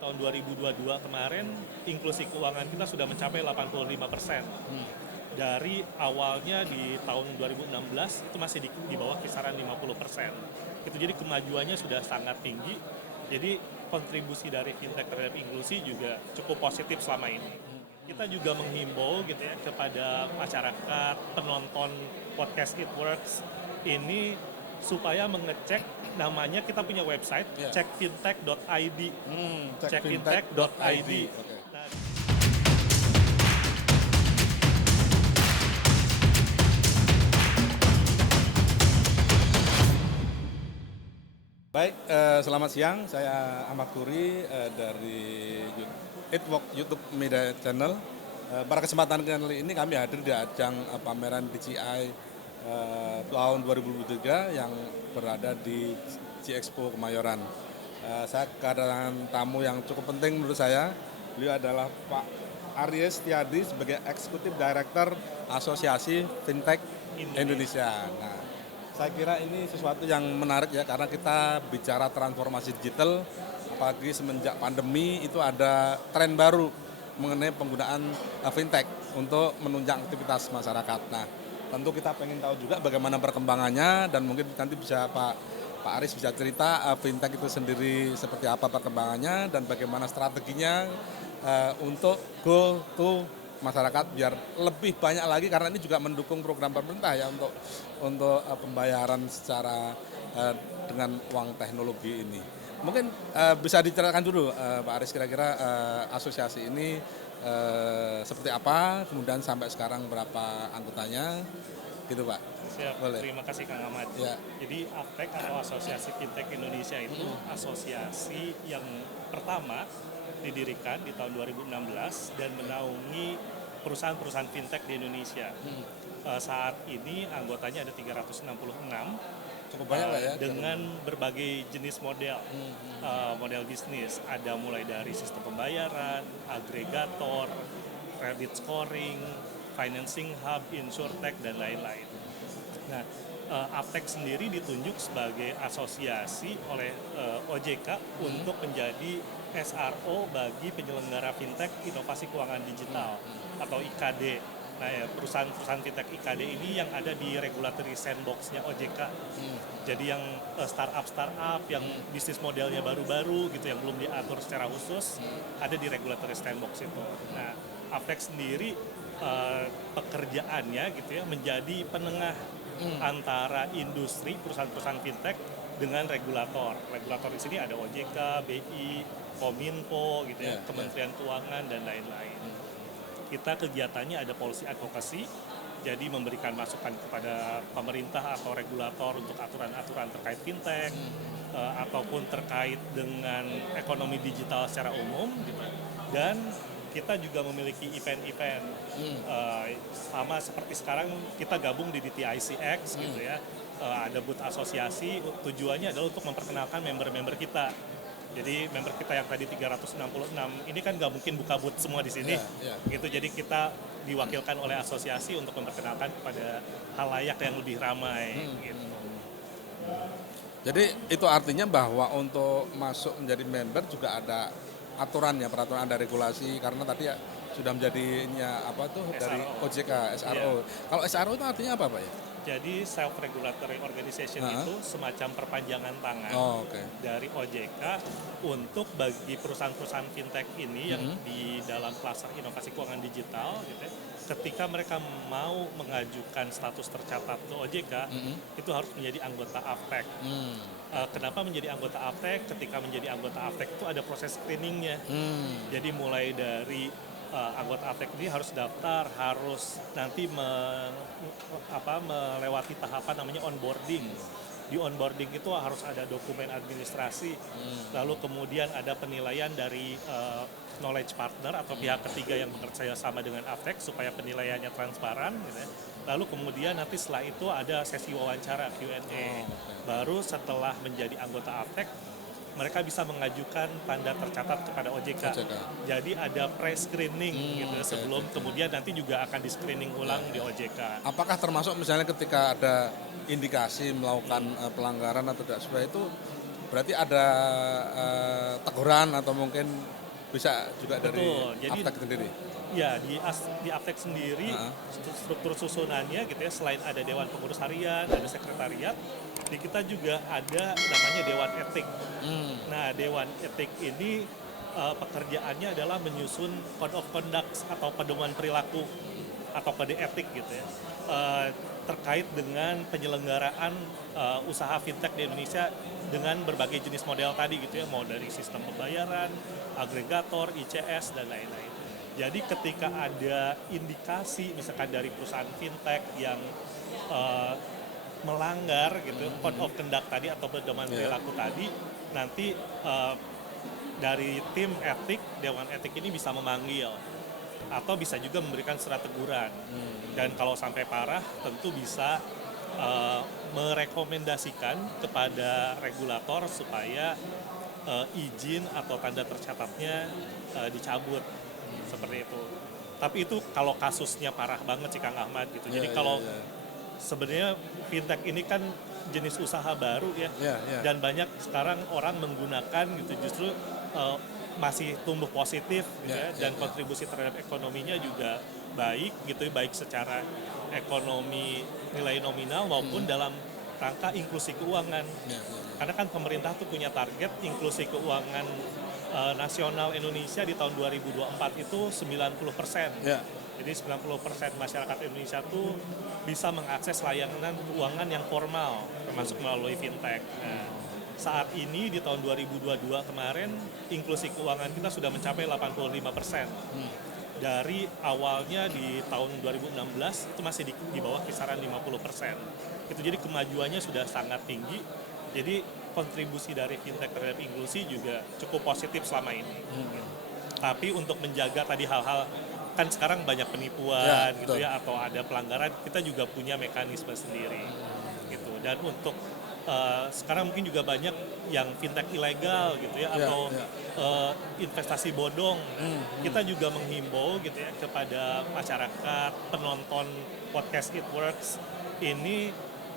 tahun 2022 kemarin, inklusi keuangan kita sudah mencapai 85%. Dari awalnya di tahun 2016 itu masih di bawah kisaran 50%. Itu jadi kemajuannya sudah sangat tinggi. Jadi kontribusi dari fintech terhadap inklusi juga cukup positif selama ini. Kita juga menghimbau gitu ya kepada masyarakat, penonton podcast It Works ini supaya mengecek namanya, kita punya website checkfintech.id. Checkfintech.id. Nah, Baik, selamat siang. Saya Ahmad Kuri dari Itwork YouTube Media Channel. Pada kesempatan kali ini kami hadir di ajang pameran DJI tahun 2023 yang berada di G-Expo Kemayoran. Saya kedatangan tamu yang cukup penting menurut saya. Beliau adalah Pak Aries Setiadi sebagai Eksekutif Director Asosiasi Fintech Indonesia. Nah, saya kira ini sesuatu yang menarik ya, karena kita bicara transformasi digital, apalagi semenjak pandemi itu ada tren baru mengenai penggunaan fintech untuk menunjang aktivitas masyarakat. Nah, tentu kita pengen tahu juga bagaimana perkembangannya, dan mungkin nanti bisa Pak Aris bisa cerita fintech itu sendiri seperti apa perkembangannya dan bagaimana strateginya untuk go to masyarakat biar lebih banyak lagi, karena ini juga mendukung program pemerintah ya untuk pembayaran secara dengan uang teknologi ini. Mungkin bisa diceritakan dulu Pak Aris, kira-kira asosiasi ini seperti apa, kemudian sampai sekarang berapa anggotanya, gitu Pak. siap. Boleh. Terima kasih Kang Ahmad. Ya. Jadi AFTEK atau Asosiasi Fintech Indonesia itu asosiasi yang pertama didirikan di tahun 2016 dan menaungi perusahaan-perusahaan fintech di Indonesia. Saat ini anggotanya ada 366. Cukup banyak lah ya. Dengan berbagai jenis model bisnis. Ada mulai dari sistem pembayaran, agregator, credit scoring, financing hub, insurtech, dan lain-lain. Nah, AFTEK sendiri ditunjuk sebagai asosiasi oleh OJK untuk menjadi SRO bagi penyelenggara fintech inovasi keuangan digital atau IKD. Nah, ya, perusahaan-perusahaan fintech IKD ini yang ada di regulatory sandbox-nya OJK. Jadi yang startup yang bisnis modelnya baru-baru gitu, yang belum diatur secara khusus, ada di regulatory sandbox itu. Nah, AFTEK sendiri pekerjaannya gitu ya menjadi penengah antara industri perusahaan-perusahaan fintech dengan regulator. Regulator di sini ada OJK, BI, Kominfo gitu ya, Kementerian Keuangan dan lain-lain. Kita kegiatannya ada policy advocacy, jadi memberikan masukan kepada pemerintah atau regulator untuk aturan-aturan terkait fintech ataupun terkait dengan ekonomi digital secara umum gitu. Dan kita juga memiliki event-event sama seperti sekarang kita gabung di DTICX gitu ya. Ada booth asosiasi, tujuannya adalah untuk memperkenalkan member-member kita. Jadi member kita yang tadi 366 ini kan nggak mungkin buka booth semua di sini, gitu. Jadi kita diwakilkan oleh asosiasi untuk memperkenalkan kepada halayak yang lebih ramai. Gitu. Jadi itu artinya bahwa untuk masuk menjadi member juga ada aturannya, peraturan, ada regulasi, karena tadi ya sudah menjadinya apa tuh dari OJK, SRO. Kalau SRO itu artinya apa Pak ya? Jadi self regulatory organization itu semacam perpanjangan tangan dari OJK untuk bagi perusahaan-perusahaan fintech ini yang di dalam klaster inovasi keuangan digital gitu ya, ketika mereka mau mengajukan status tercatat ke OJK itu harus menjadi anggota AFTEK. Kenapa menjadi anggota AFTEK? Ketika menjadi anggota AFTEK itu ada proses screeningnya. Jadi mulai dari anggota AFTEK ini harus daftar, harus nanti melewati tahapan namanya onboarding. Di onboarding itu harus ada dokumen administrasi, lalu kemudian ada penilaian dari knowledge partner atau pihak ketiga yang bekerja sama dengan AFTEK supaya penilaiannya transparan gitu ya. Lalu kemudian nanti setelah itu ada sesi wawancara Q&A. Baru setelah menjadi anggota AFTEK mereka bisa mengajukan tanda tercatat kepada OJK. Jadi ada pre-screening gitu sebelum kemudian nanti juga akan di-screening ulang di OJK. Apakah termasuk misalnya ketika ada indikasi melakukan pelanggaran atau tidak sesuai itu berarti ada teguran atau mungkin bisa juga dari Betul. Jadi Aptek sendiri. ya di Aptek sendiri struktur susunannya gitu ya, selain ada dewan pengurus harian, ada sekretariat, di kita juga ada namanya dewan etik. Nah, dewan etik ini pekerjaannya adalah menyusun code of conduct atau pedoman perilaku atau kode etik gitu ya, terkait dengan penyelenggaraan usaha fintech di Indonesia dengan berbagai jenis model tadi gitu ya, mau dari sistem pembayaran, agregator, ICS dan lain-lain. Jadi ketika ada indikasi misalkan dari perusahaan fintech yang melanggar gitu code of conduct tadi atau pedoman perilaku tadi, nanti dari tim etik, dewan etik ini bisa memanggil atau bisa juga memberikan surat teguran. Dan kalau sampai parah tentu bisa merekomendasikan kepada regulator supaya izin atau tanda tercatatnya dicabut seperti itu. Tapi itu kalau kasusnya parah banget sih Kang Ahmad gitu. Jadi kalau sebenarnya fintech ini kan jenis usaha baru ya, dan banyak sekarang orang menggunakan gitu, justru masih tumbuh positif gitu dan kontribusi terhadap ekonominya juga baik gitu, baik secara ekonomi nilai nominal maupun dalam rangka inklusi keuangan. Karena kan pemerintah tuh punya target inklusi keuangan nasional Indonesia di tahun 2024 itu 90%. Jadi 90% masyarakat Indonesia tuh bisa mengakses layanan keuangan yang formal, termasuk melalui fintech. Nah, saat ini di tahun 2022 kemarin, inklusi keuangan kita sudah mencapai 85%. Dari awalnya di tahun 2016 itu masih di bawah kisaran 50%. Itu jadi kemajuannya sudah sangat tinggi. Jadi kontribusi dari fintech terhadap inklusi juga cukup positif selama ini. Tapi untuk menjaga tadi hal-hal, kan sekarang banyak penipuan gitu ya, atau ada pelanggaran, kita juga punya mekanisme sendiri gitu. Dan untuk sekarang mungkin juga banyak yang fintech ilegal gitu ya, atau investasi bodong. Kita juga menghimbau gitu ya kepada masyarakat, penonton podcast It Works ini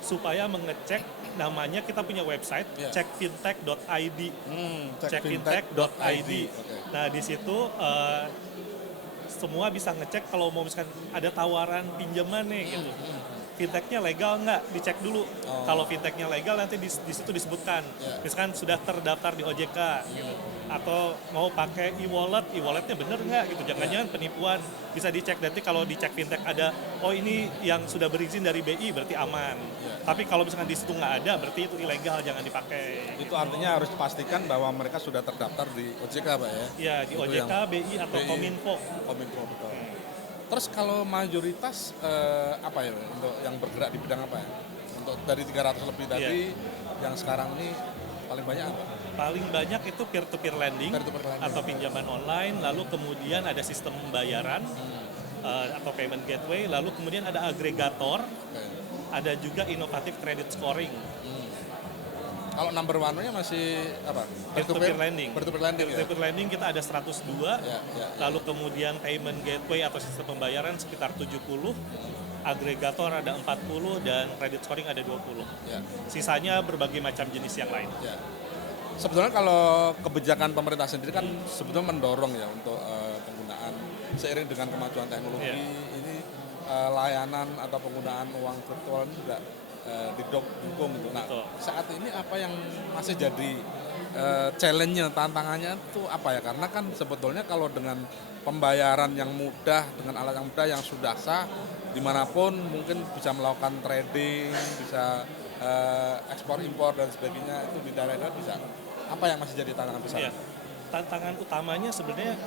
supaya mengecek, namanya kita punya website cekfintech.id. Cekfintech.id. Nah, di situ semua bisa ngecek kalau mau misalkan ada tawaran pinjaman nih gitu. Fintechnya legal nggak? Dicek dulu. Kalau fintechnya legal nanti di situ disebutkan. Misalkan sudah terdaftar di OJK gitu. Atau mau pakai e-walletnya bener nggak gitu. Jangan-jangan penipuan. Bisa dicek, nanti kalau dicek fintech ada, oh ini yang sudah berizin dari BI berarti aman. Tapi kalau misalkan di situ nggak ada, berarti itu ilegal, jangan dipakai. Itu artinya harus dipastikan bahwa mereka sudah terdaftar di OJK Pak ya? Iya, di OJK, BI atau Kominfo. Kominfo, betul. Terus kalau mayoritas apa ya untuk yang bergerak di bidang apa ya? Untuk dari 300 lebih tadi yang sekarang ini paling banyak apa? Paling banyak itu peer-to-peer lending, atau pinjaman online, lalu kemudian ada sistem pembayaran atau payment gateway, lalu kemudian ada agregator, ada juga inovatif credit scoring. Kalau number one-nya masih apa? Peer-to-peer lending. Peer-to-peer lending kita ada 102, lalu kemudian payment gateway atau sistem pembayaran sekitar 70, agregator ada 40, dan credit scoring ada 20. Sisanya berbagai macam jenis yang lain. Sebetulnya kalau kebijakan pemerintah sendiri kan sebetulnya mendorong ya untuk penggunaan seiring dengan kemajuan teknologi ini layanan atau penggunaan uang virtual ini juga didukung gitu. Nah, saat ini apa yang masih jadi challenge-nya, tantangannya itu apa ya? Karena kan sebetulnya kalau dengan pembayaran yang mudah, dengan alat yang mudah yang sudah sah, dimanapun mungkin bisa melakukan trading, bisa ekspor impor dan sebagainya, itu di daerah-daerah bisa. Apa yang masih jadi tantangan besar? Tantangan utamanya sebenarnya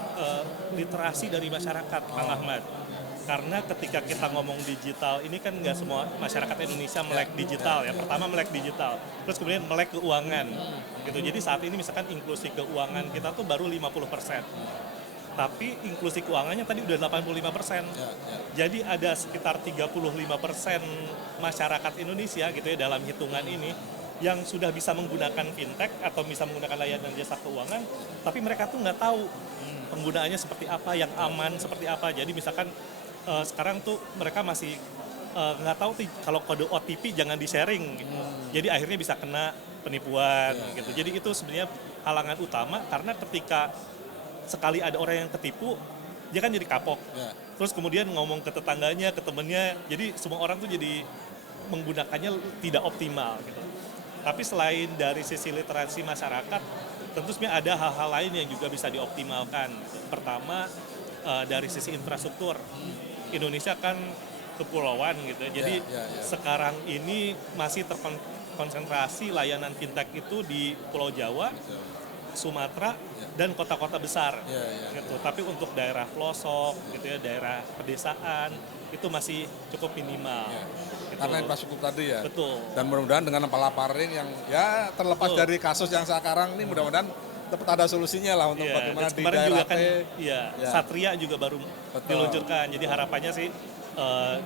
literasi dari masyarakat, Kang Ahmad. Karena ketika kita ngomong digital, ini kan nggak semua masyarakat Indonesia melek digital ya. Pertama melek digital, terus kemudian melek keuangan. Gitu. Jadi saat ini misalkan inklusi keuangan kita tuh baru 50%. Tapi inklusi keuangannya tadi udah 85%. Jadi ada sekitar 35% masyarakat Indonesia gitu ya dalam hitungan ini yang sudah bisa menggunakan fintech atau bisa menggunakan layanan jasa keuangan, tapi mereka tuh nggak tahu penggunaannya seperti apa, yang aman seperti apa. Jadi misalkan sekarang tuh mereka masih nggak tahu kalau kode OTP jangan di-sharing gitu. Jadi akhirnya bisa kena penipuan gitu. Jadi itu sebenarnya halangan utama, karena ketika sekali ada orang yang ketipu, dia kan jadi kapok. Terus kemudian ngomong ke tetangganya, ke temennya, jadi semua orang tuh jadi menggunakannya tidak optimal gitu. Tapi selain dari sisi literasi masyarakat, tentu sebenarnya ada hal-hal lain yang juga bisa dioptimalkan. Pertama, dari sisi infrastruktur. Indonesia kan kepulauan gitu. Jadi sekarang ini masih terkonsentrasi layanan fintech itu di Pulau Jawa, Sumatera, dan kota-kota besar gitu. Tapi untuk daerah pelosok gitu ya, daerah pedesaan itu masih cukup minimal. Gitu. Karena infrastruktur tadi ya. Betul. Dan mudah-mudahan dengan palaparing yang ya terlepas dari kasus yang sekarang ini, mudah-mudahan tetap ada solusinya lah untuk bagaimana di daerah juga kan, Satria juga baru diluncurkan. Jadi harapannya sih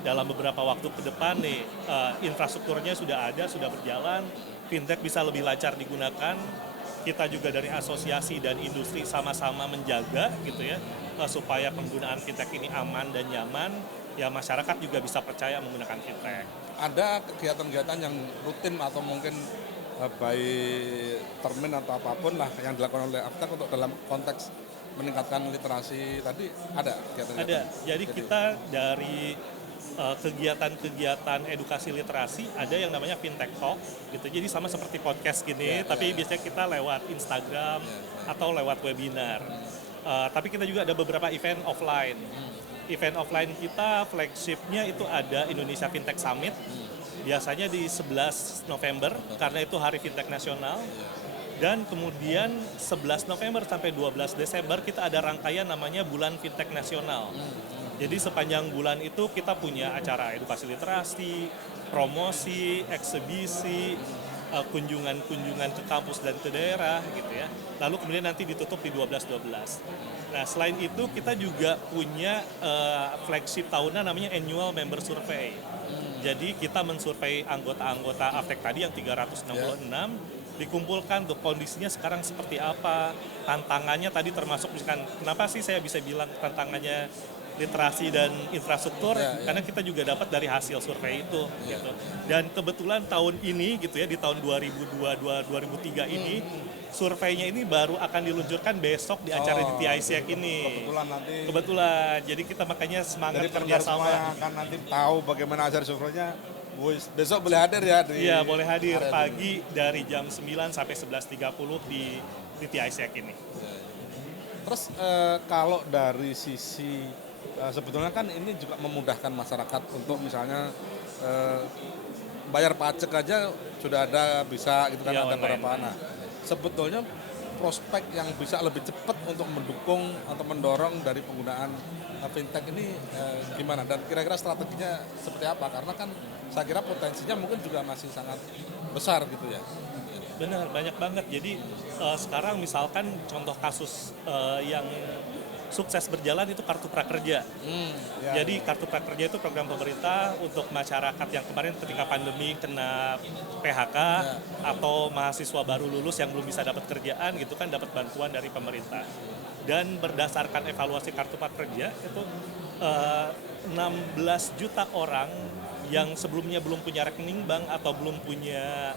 dalam beberapa waktu ke depan nih infrastrukturnya sudah ada, sudah berjalan, fintech bisa lebih lancar digunakan. Kita juga dari asosiasi dan industri sama-sama menjaga gitu ya, supaya penggunaan fintech ini aman dan nyaman. Ya masyarakat juga bisa percaya menggunakan fintech. Ada kegiatan-kegiatan yang rutin atau mungkin baik termin atau apapun lah yang dilakukan oleh Aptek untuk dalam konteks meningkatkan literasi tadi, ada kegiatan-kegiatan? Ada. Jadi kita dari kegiatan-kegiatan edukasi literasi ada yang namanya fintech talk gitu. Jadi sama seperti podcast gini, tapi biasanya kita lewat Instagram atau lewat webinar. Tapi kita juga ada beberapa event offline. Event offline kita flagshipnya itu ada Indonesia Fintech Summit. Biasanya di 11 November karena itu Hari Fintech Nasional. Dan kemudian 11 November sampai 12 Desember kita ada rangkaian namanya Bulan Fintech Nasional. Jadi sepanjang bulan itu kita punya acara edukasi literasi, promosi, eksibisi, kunjungan-kunjungan ke kampus dan ke daerah gitu ya. Lalu kemudian nanti ditutup di 12-12. Nah selain itu kita juga punya flagship tahunan namanya Annual Member Survey. Jadi kita mensurvei anggota-anggota Aptek tadi yang 366, dikumpulkan tuh kondisinya sekarang seperti apa, tantangannya tadi termasuk misalkan kenapa sih saya bisa bilang tantangannya literasi dan infrastruktur, karena kita juga dapat dari hasil survei itu gitu. Dan kebetulan tahun ini gitu ya, di tahun 2002-2003 ini surveinya ini baru akan diluncurkan besok di acara di TICEC ini. Kebetulan jadi kita makanya semangat kerjasama. Jadi akan nanti tahu bagaimana hasil surveinya. Besok boleh hadir ya? Iya boleh hadir pagi dari jam 9 sampai 11.30 di TICEC ini. Terus kalau dari sisi sebetulnya kan ini juga memudahkan masyarakat untuk misalnya bayar pajak aja sudah ada bisa gitu kan, ada beberapa. Nah, sebetulnya prospek yang bisa lebih cepat untuk mendukung atau mendorong dari penggunaan fintech ini gimana, dan kira-kira strateginya seperti apa, karena kan saya kira potensinya mungkin juga masih sangat besar gitu ya. Benar, banyak banget. Jadi sekarang misalkan contoh kasus yang sukses berjalan itu Kartu Prakerja. Jadi Kartu Prakerja itu program pemerintah untuk masyarakat yang kemarin ketika pandemi kena PHK atau mahasiswa baru lulus yang belum bisa dapat kerjaan gitu kan, dapat bantuan dari pemerintah. Dan berdasarkan evaluasi Kartu Prakerja itu 16 juta orang yang sebelumnya belum punya rekening bank atau belum punya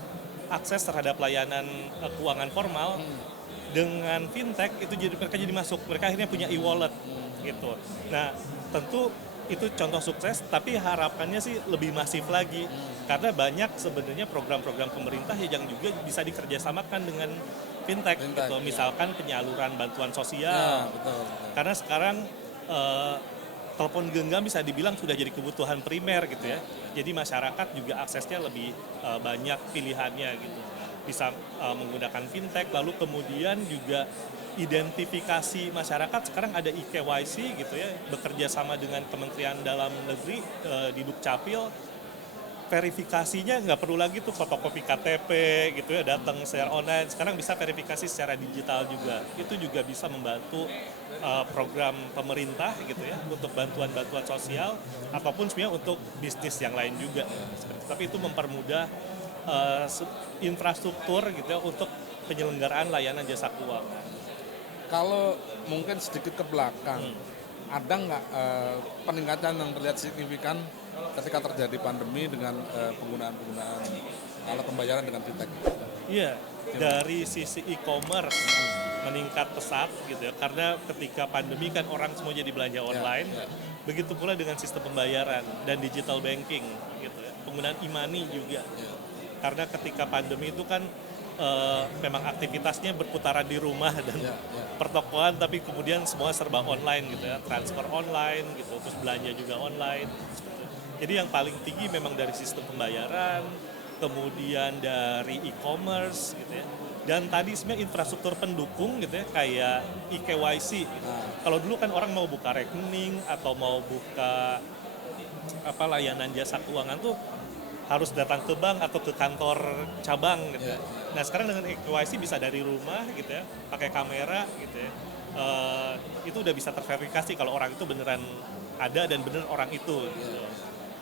akses terhadap layanan keuangan formal, dengan fintech itu mereka jadi masuk, mereka akhirnya punya e-wallet gitu. Nah tentu itu contoh sukses, tapi harapannya sih lebih masif lagi karena banyak sebenarnya program-program pemerintah yang juga bisa dikerjasamakan dengan fintech gitu. Misalkan penyaluran bantuan sosial, karena sekarang telepon genggam bisa dibilang sudah jadi kebutuhan primer gitu ya. Jadi masyarakat juga aksesnya lebih banyak pilihannya gitu. Bisa menggunakan fintech, lalu kemudian juga identifikasi masyarakat sekarang ada eKYC gitu ya, bekerja sama dengan Kementerian Dalam Negeri di Dukcapil, verifikasinya nggak perlu lagi tuh fotokopi KTP gitu ya, datang secara online, sekarang bisa verifikasi secara digital juga. Itu juga bisa membantu program pemerintah gitu ya untuk bantuan-bantuan sosial ataupun sebenarnya untuk bisnis yang lain juga. Tapi itu mempermudah infrastruktur gitu ya untuk penyelenggaraan layanan jasa keuangan. Kalau mungkin sedikit ke belakang, ada nggak peningkatan yang terlihat signifikan ketika terjadi pandemi dengan penggunaan alat pembayaran dengan fintech? Iya, dari sisi e-commerce meningkat pesat gitu ya, karena ketika pandemi kan orang semua jadi belanja online, ya. begitu pula dengan sistem pembayaran dan digital banking gitu ya, penggunaan e-money juga. Ya. Karena ketika pandemi itu kan memang aktivitasnya berputaran di rumah dan Ya, ya. pertokoan, tapi kemudian semua serba online gitu ya, transfer online gitu, terus belanja juga online. Jadi yang paling tinggi memang dari sistem pembayaran, kemudian dari e-commerce gitu ya. Dan tadi sebenarnya infrastruktur pendukung gitu ya, kayak eKYC gitu. Kalau dulu kan orang mau buka rekening atau mau buka layanan jasa keuangan tuh harus datang ke bank atau ke kantor cabang gitu. Ya. Nah sekarang dengan eKYC bisa dari rumah gitu ya, pakai kamera gitu ya. Itu udah bisa terverifikasi kalau orang itu beneran ada dan bener orang itu gitu.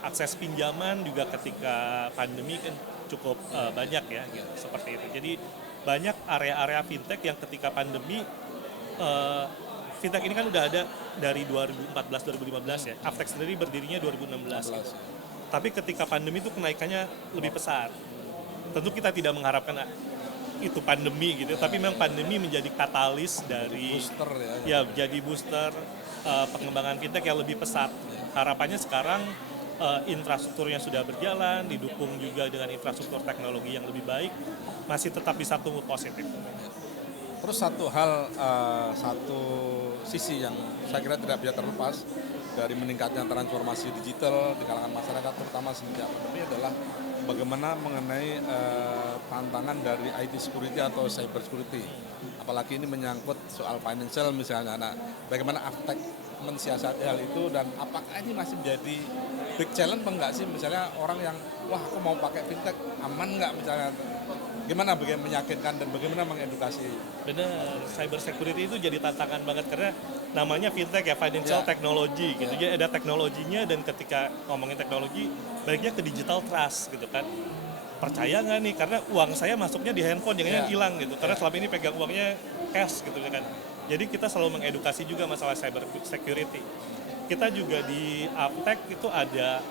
Akses pinjaman juga ketika pandemi kan cukup banyak ya gitu, seperti itu. Jadi banyak area-area fintech yang ketika pandemi fintech ini kan udah ada dari 2014-2015 ya. Aptek sendiri berdirinya 2016. 16. Tapi ketika pandemi itu kenaikannya lebih pesat. Tentu kita tidak mengharapkan itu pandemi gitu, tapi memang pandemi menjadi katalis dari Booster ya. ya jadi booster pengembangan fintech yang lebih pesat. Harapannya sekarang infrastrukturnya sudah berjalan, didukung juga dengan infrastruktur teknologi yang lebih baik, masih tetap bisa tumbuh positif. Terus satu sisi yang saya kira tidak bisa terlepas dari meningkatnya transformasi digital di kalangan masyarakat, terutama semenjak pandemi adalah bagaimana mengenai tantangan dari IT security atau cyber security. Apalagi ini menyangkut soal financial misalnya. Nah, bagaimana Aptek mensiasati hal itu dan apakah ini masih menjadi big challenge enggak sih, misalnya orang yang wah aku mau pakai fintech aman nggak misalnya, gimana bagaimana meyakinkan dan bagaimana mengedukasi. Benar, cyber security itu jadi tantangan banget karena namanya fintech ya, financial technology gitu. Jadi ada teknologinya dan ketika ngomongin teknologi, baiknya ke digital trust gitu kan. Percaya nggak nih, karena uang saya masuknya di handphone, jangan hilang gitu. Karena selama ini pegang uangnya cash gitu kan. Jadi kita selalu mengedukasi juga masalah cyber security. Kita juga di Aptek itu ada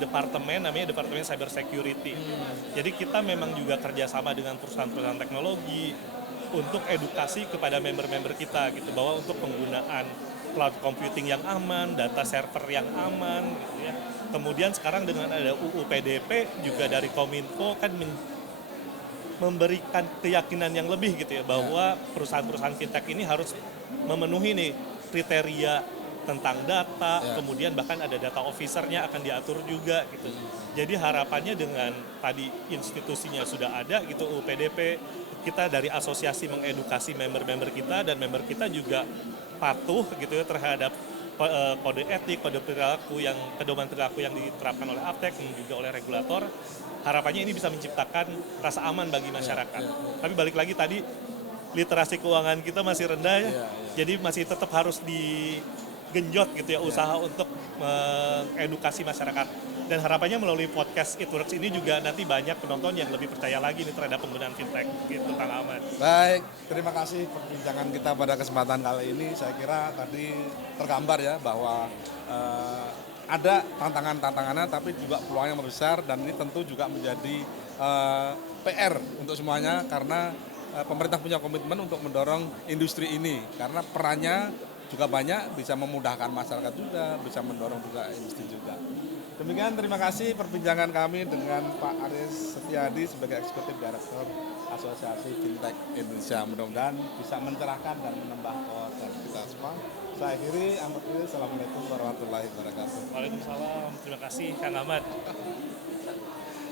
departemen namanya Departemen Cyber Security. Jadi kita memang juga kerjasama dengan perusahaan-perusahaan teknologi untuk edukasi kepada member-member kita gitu, bahwa untuk penggunaan cloud computing yang aman, data server yang aman gitu ya. Kemudian sekarang dengan ada UU PDP juga dari Kominfo kan memberikan keyakinan yang lebih gitu ya, bahwa perusahaan-perusahaan fintech ini harus memenuhi nih kriteria tentang data, kemudian bahkan ada data officer-nya akan diatur juga gitu. Jadi harapannya dengan tadi institusinya sudah ada gitu, UPDP, kita dari asosiasi mengedukasi member-member kita dan member kita juga patuh gitu ya terhadap kode etik, kode perilaku yang pedoman perilaku yang diterapkan oleh Aptek dan juga oleh regulator. Harapannya ini bisa menciptakan rasa aman bagi masyarakat. Tapi balik lagi tadi, literasi keuangan kita masih rendah ya. Jadi masih tetap harus digenjot gitu ya usaha untuk mengedukasi masyarakat. Dan harapannya melalui podcast It Works ini juga nanti banyak penonton yang lebih percaya lagi nih terhadap penggunaan fintech gitu, Kang Ahmad. Baik, terima kasih perbincangan kita pada kesempatan kali ini. Saya kira tadi tergambar ya bahwa ada tantangan-tantangannya tapi juga peluang yang besar, dan ini tentu juga menjadi PR untuk semuanya karena pemerintah punya komitmen untuk mendorong industri ini karena perannya juga banyak, bisa memudahkan masyarakat juga, bisa mendorong juga industri juga. Demikian, terima kasih perbincangan kami dengan Pak Aris Setiadi sebagai Eksekutif Direktur Asosiasi Fintech Indonesia. Mudah-mudahan bisa mencerahkan dan menambah wawasan kita semua. Saya akhiri, Assalamualaikum warahmatullahi wabarakatuh. Waalaikumsalam, terima kasih Kang Ahmad.